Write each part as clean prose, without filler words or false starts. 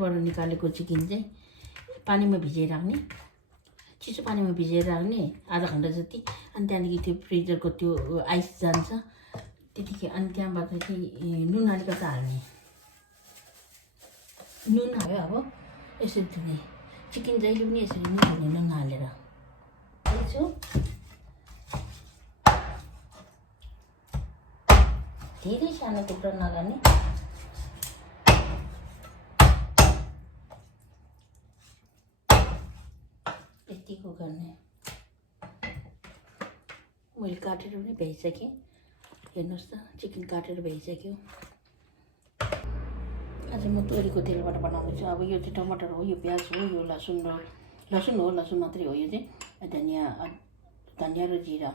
बाट निकालेको चिकन चाहिँ पानीमा भिजाइ राख्ने, चिसो पानीमा भिजाइ राख्ने आधा घन्टा जति। अनि त्यहाँदेखि त्यो फ्रिजरको त्यो आइस जान्छ त्यतिकै। अनि त्यहाँबाट चाहिँ नुन अलिकति हाल्ने, नुन हाल्यो। अब यसरी धुने, चिकन जहिले पनि यसरी नै धुने नुन हालेर। हाल्छु धेरै सानो टुक्रा नगर्ने। यतिको गर्ने। मैले काटेर पनि भ्याइसकेँ, हेर्नुहोस् त चिकन काटेर भ्याइसक्यो। आज म तोरीको तेलबाट बनाउँदैछु। अब यो चाहिँ टमाटर हो, यो प्याज हो, यो लसुन हो, लसुन मात्रै हो। यो चाहिँ धनियाँ र जिरा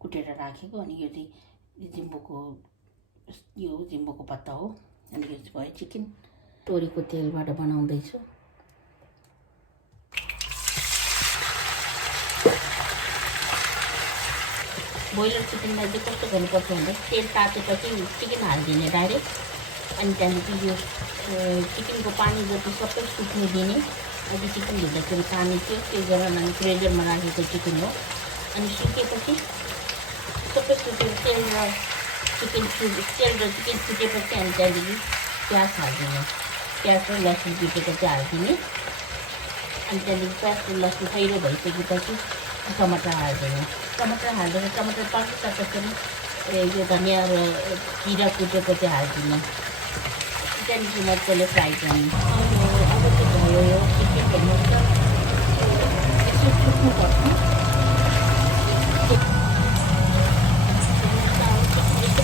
कुटेर राखेको। अनि यो चाहिँ जिम्बोको पत्ता हो। अनि यो चाहिँ भयो चिकन। तोरीको तेलबाट बनाउँदैछु। बोइलर चिकनलाई चाहिँ कस्तो गर्नुपर्छ भन्दा तेल तातेपछि चिकन हालिदिने डाइरेक्ट। अनि त्यहाँदेखि यो चिकनको पानी जति सबै सुक्नु दिने। अहिले चिकन धुँदाखेरि पानी थियो, त्यो गरेर अनि फ्रिजरमा राखेको चिकन हो। अनि सुकेपछि सबै सुकेर तेल र चिकन सुकेपछि अनि त्यहाँदेखि प्याज हालिदिने, प्याज र लसुन कुटेको चाहिँ हालिदिने। अनि त्यहाँदेखि प्याज र लसुन खैरो भइसकेपछि टमाटर हालिदिने। टमाटर हालेर टमाटर पाकिसकेपछि यो धनियाँ र जिरा कुटेको चाहिँ हालिदिने। त्यहाँदेखि मजाले फ्राई गर्ने। अब चाहिँ भयो यो चिकन हेर्नुहोस् त, यसो सुक्नुपर्छ।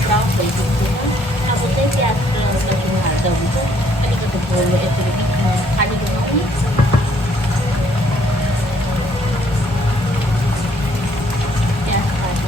ब्राउन भइसक्दैन। अब चाहिँ प्याज र लसुन हाल्दा हुन्छ। अलिकति भोलो यसरी बिचमा खाली बनाउने। प्याज काटेको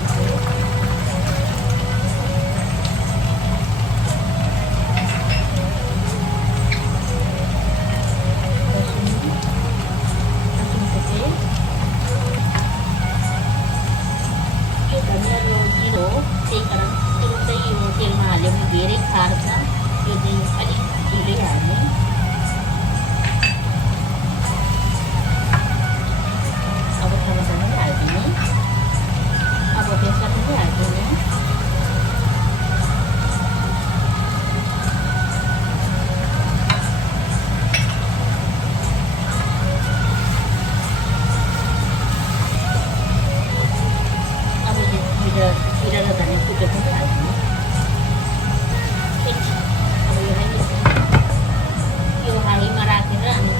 तेलमा हाल्यो भने धेरै खार्छ। यो चाहिँ अलिक ढिलै हाल्ने। अब टमाटर पनि हालिदिने। अब बेसन पनि हालिदिने। अब जिरा र धनियाँ कुटेको पनि हालिदिने। यो हाईमा राखेर अनि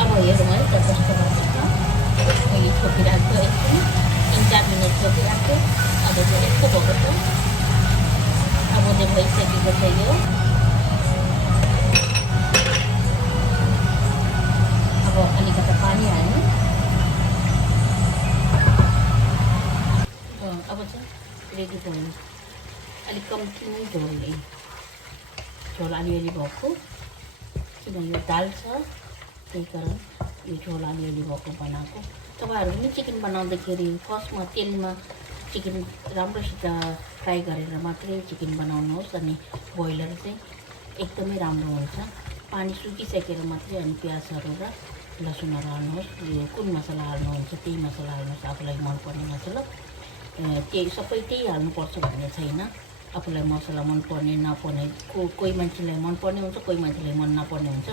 अब हेरौँ है त कस्तो भएको छ। मैले छोपिराख्छु, एकछिन 3-4 मिनट छोपिराख्छु। अब चाहिँ यस्तो भएको छ। अब चाहिँ भइसकेको छ यो। अब अलिकति पानी हाल्नु। अब चाहिँ रेडी भयो। अलिक कम्ती नै झोल अलिअलि भएको, किनभने यो दाल छ त्यही कारण यो झोल अलिअलि भएको बनाएको। तपाईँहरू पनि चिकन बनाउँदाखेरि फर्स्टमा तेलमा चिकन राम्रोसित फ्राई गरेर मात्रै चिकन बनाउनुहोस्। अनि बोइलर चाहिँ एकदमै राम्रो हुन्छ। पानी सुकिसकेर मात्रै अनि प्याजहरू र लसुनहरू हाल्नुहोस्। यो कुन मसला हाल्नुहुन्छ त्यही मसला हाल्नुहोस्, आफूलाई मनपर्ने मसला। त्यही सबै त्यही हाल्नुपर्छ भन्ने छैन। आफूलाई मसला मनपर्ने नपर्ने, कोही मान्छेलाई मनपर्ने हुन्छ, कोही मान्छेलाई मन नपर्ने हुन्छ।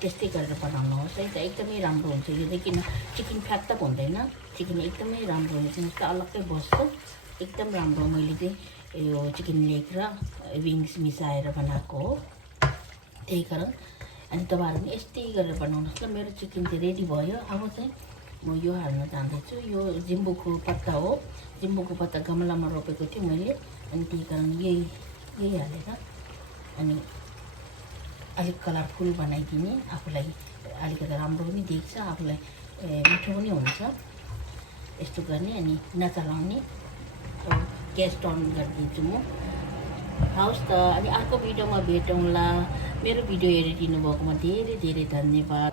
त्यस्तै गरेर बनाउनुहोस् है त, एकदमै राम्रो हुन्छ। यो चाहिँ किन चिकन फ्याक्टक हुँदैन, चिकन एकदमै राम्रो हुन्छ, जस्तो अलग्गै बस्छ। एकदम राम्रो। मैले चाहिँ यो चिकन लेग र विङ्स मिसाएर बनाएको हो, त्यही कारण। अनि तपाईँहरू पनि यस्तै गरेर बनाउनुहोस् ल। मेरो चिकन चाहिँ रेडी भयो। अब चाहिँ म यो हाल्न जाँदैछु। यो जिम्बोको पत्ता हो। जिम्बोको पत्ता गमलामा रोपेको थियो मैले। अनि त्यही कारण यही हालेर अनि अलिक कलरफुल बनाइदिने। आफूलाई अलिकति राम्रो पनि देख्छ, आफूलाई मिठो पनि हुन्छ यस्तो गर्ने। अनि नचलाउने। ग्यास टर्न गरिदिन्छु म। हवस् त, अनि अर्को भिडियोमा भेटौँला। मेरो भिडियो हेरिदिनु भएकोमा धेरै धेरै धन्यवाद।